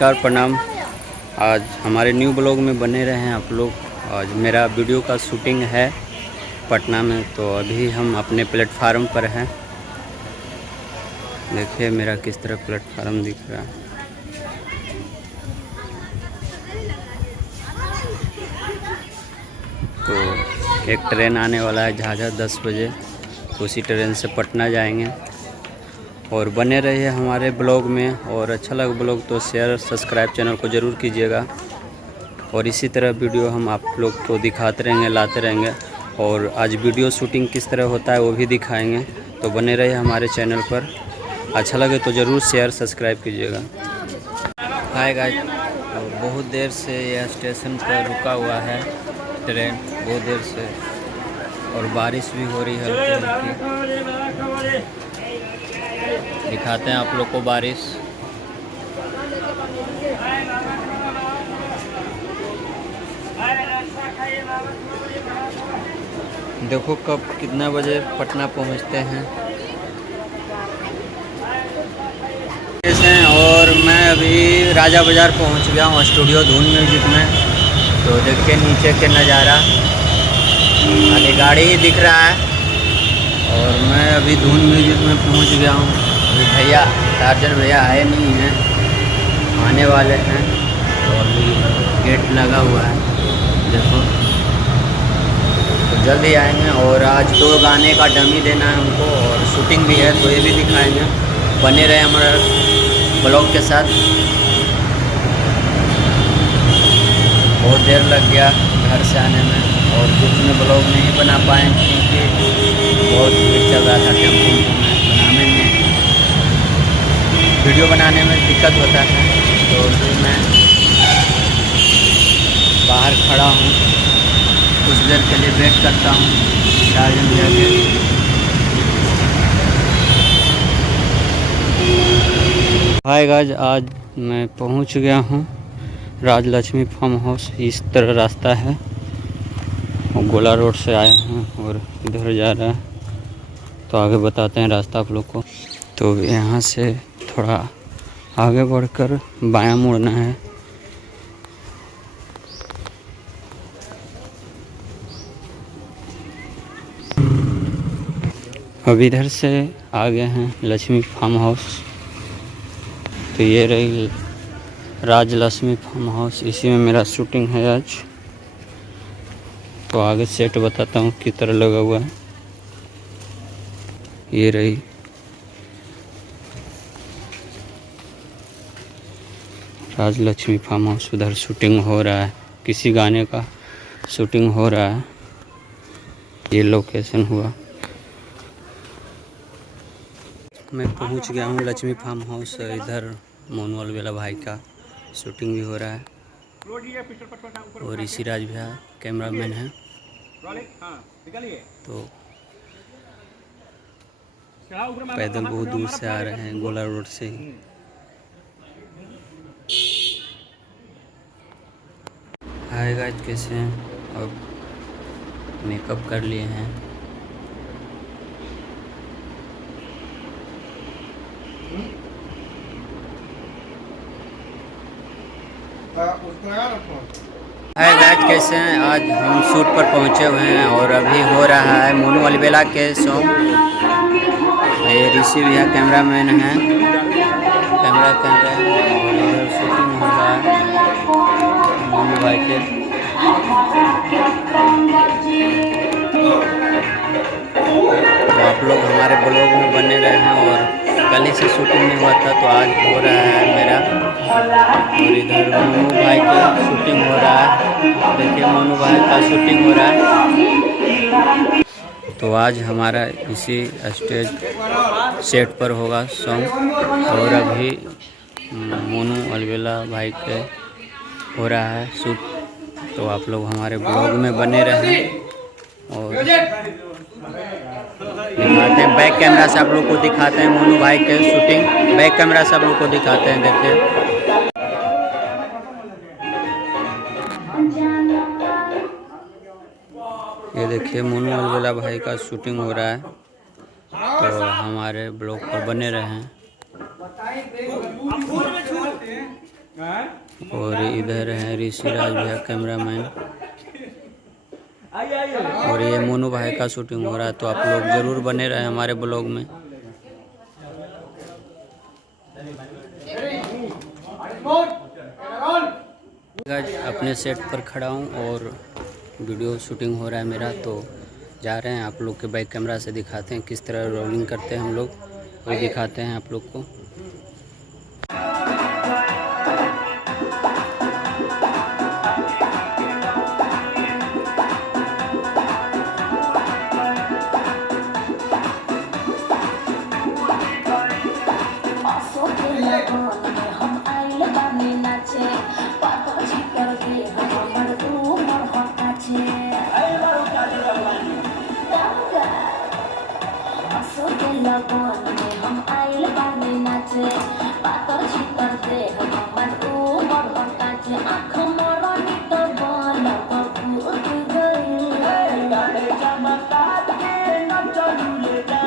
नमस्कार प्रणाम। आज हमारे न्यू ब्लॉग में बने रहे हैं आप लोग। आज मेरा वीडियो का शूटिंग है पटना में, तो अभी हम अपने प्लेटफार्म पर हैं। देखिए मेरा किस तरह प्लेटफार्म दिख रहा है। तो एक ट्रेन आने वाला है झाझा 10 बजे, उसी ट्रेन से पटना जाएंगे। और बने रहिए हमारे ब्लॉग में, और अच्छा लगा ब्लॉग तो शेयर सब्सक्राइब चैनल को ज़रूर कीजिएगा। और इसी तरह वीडियो हम आप लोग को दिखाते रहेंगे, लाते रहेंगे। और आज वीडियो शूटिंग किस तरह होता है वो भी दिखाएंगे, तो बने रहिए हमारे चैनल पर। अच्छा लगे तो ज़रूर शेयर सब्सक्राइब कीजिएगा। हाय गाइस, तो बहुत देर से यह स्टेशन पर रुका हुआ है ट्रेन, बहुत देर से, और बारिश भी हो रही है हल्की। दिखाते हैं आप लोग को बारिश। देखो कब कितना बजे पटना पहुंचते हैं। और मैं अभी राजा बाज़ार पहुंच गया हूं, स्टूडियो धून म्यूजिक में। तो देखिए नीचे के नज़ारा, खाली गाड़ी ही दिख रहा है। और मैं अभी धून म्यूजिक में पहुंच गया हूं। अभी भैया टार्जन भैया आए नहीं हैं, आने वाले हैं। तो अभी गेट लगा हुआ है, देखो तो जल्द ही आएंगे। और आज 2 गाने का डमी देना है उनको, और शूटिंग भी है, तो ये भी दिखाएंगे। बने रहे हमारे ब्लॉग के साथ। बहुत देर लग गया घर से आने में, और कुछ में ब्लॉग नहीं बना पाए क्योंकि बहुत भीड़ चल रहा था टेम्पो में। वीडियो बनाने में दिक्कत होता है, तो फिर मैं बाहर खड़ा हूँ, कुछ देर के लिए वेट करता हूँ टार्जन भैया के। हाय गाइस, आज मैं पहुँच गया हूँ राजलक्ष्मी फार्म हाउस। इस तरह रास्ता है, और गोला रोड से आए हैं और इधर जा रहा है। तो आगे बताते हैं रास्ता आप लोग को। तो यहाँ से थोड़ा आगे बढ़कर बायां मुड़ना है। अब इधर से आगे हैं लक्ष्मी फार्म हाउस। तो ये रही राजलक्ष्मी फार्म हाउस, इसी में मेरा शूटिंग है आज। तो आगे सेट बताता हूँ किस तरह लगा हुआ है। ये रही राजलक्ष्मी फार्म हाउस, उधर शूटिंग हो रहा है, किसी गाने का शूटिंग हो रहा है। ये लोकेशन हुआ। मैं पहुंच गया हूं लक्ष्मी फार्म हाउस। इधर मोनू अलबेला भाई का शूटिंग भी हो रहा है, और ऋषि राज भैया कैमरामैन है। तो पैदल बहुत दूर से आ रहे हैं, गोला रोड से ही। हाय गाइस, कैसे हैं? अब मेकअप कर लिए हैं। हाय गाइस, कैसे हैं? आज हम शूट पर पहुंचे हुए हैं, और अभी हो रहा है मोनू अलबेला के सॉन्ग। ये ऋषि भैया कैमरामैन हैं, कैमरा कर रहे हैं, और इधर शूटिंग हो रहा है मोनू भाई के। तो आप लोग हमारे ब्लॉग में बने रहे हैं। और कल ही से शूटिंग नहीं हुआ था, तो आज हो रहा है मेरा। और इधर मोनू भाई का शूटिंग हो रहा है, देखिए मोनू भाई का शूटिंग हो रहा है। तो आज हमारा इसी स्टेज सेट पर होगा सॉन्ग, और अभी मोनू अलबेला भाई के हो रहा है शूट। तो आप लोग हमारे ब्लॉग में बने रहें, और दिखाते हैं बैक कैमरा से आप लोग को, दिखाते हैं मोनू भाई के शूटिंग। बैक कैमरा से आप लोग को दिखाते हैं, देखिए। ये देखिए मोनू अलबेला भाई का शूटिंग हो रहा है। तो हमारे ब्लॉग पर बने रहें। और इधर है ऋषिराज भैया कैमरामैन, और ये मोनू भाई का शूटिंग हो रहा है। तो आप लोग ज़रूर बने रहे हमारे ब्लॉग में। अपने सेट पर खड़ा हूँ और वीडियो शूटिंग हो रहा है मेरा, तो जा रहे हैं आप लोग के बैक कैमरा से दिखाते हैं किस तरह रोलिंग करते हैं हम लोग, वही दिखाते हैं आप लोग को। हम आइल बानी नाचे पातर छितर दे हमर उमर हटाचे आँख मरनी तो बन भूत गई गाड़े चमकार के न चलू ले जा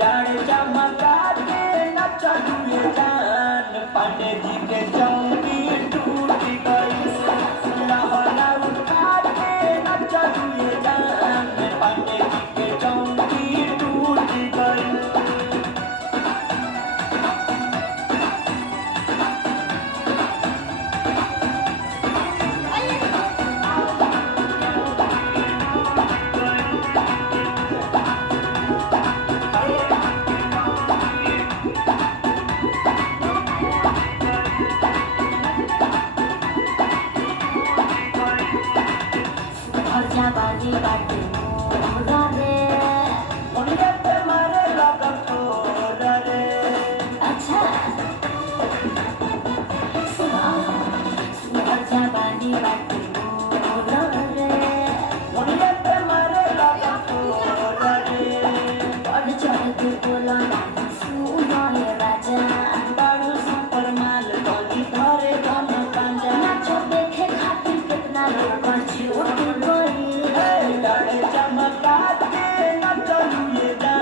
गाड़े चमकार के न चलू ले जान पांडे जी के चौकी टूट गई लहरा उठा के न चलू ले जान पांडे जी के चौकी टूट गई। बाजी बाटे मोरा रे मोरिया पे मारे लगा तोरा रे अच्छा सुबह जा बाजी बाटे मोरा रे मोरिया पे मारे लगा तोरा रे बढ़ चढ़ के बोला ना सुनो रे राजा बाड़ू सुपर माल बनी धरे धन पांजा नाचो देखे खातिर कितना लोग झूठ गई गाड़े चमकार के न चलू ले जा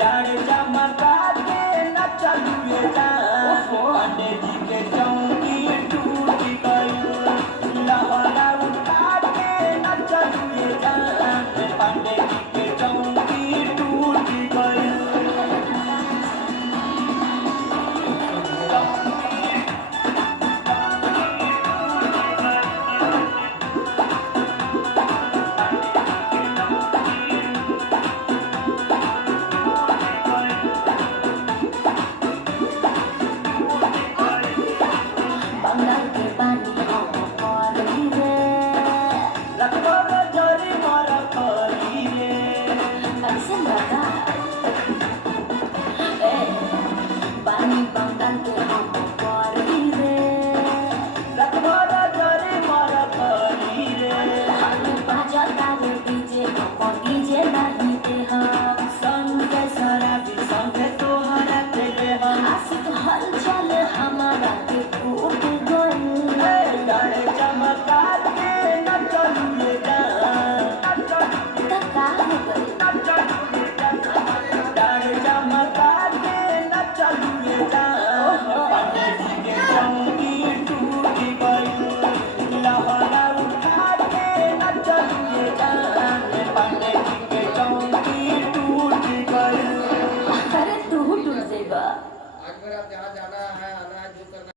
गाड़े चमकार के न चलू ले जा पांडे जी के चौकी टूट गई लहरा उठा के न चलू ले जा पांडे जी के चौकी टूट गई। बंगाल के पानी हम करी रे लगभग जरी मर करी रे ऐसे लगा पानी बंगाल के हम करी रे लगभग जरी मर करी रे हम बाजता रे डीजे हम डीजे नहीं दे हम संग शराबी संग तोहरा के रे आशिक हलचल हमारा के टूट गई गाड़े चमकार के न चलू ले जा गाड़े चमकार के न चलू ले जा पांडे जी के चौकी टूट गई लहरा उठा के न चलू ले जा पांडे जी के चौकी टूट गई। अरे तू टूट जाएगा। अगर आप जहाँ जाना है अनाज जो करना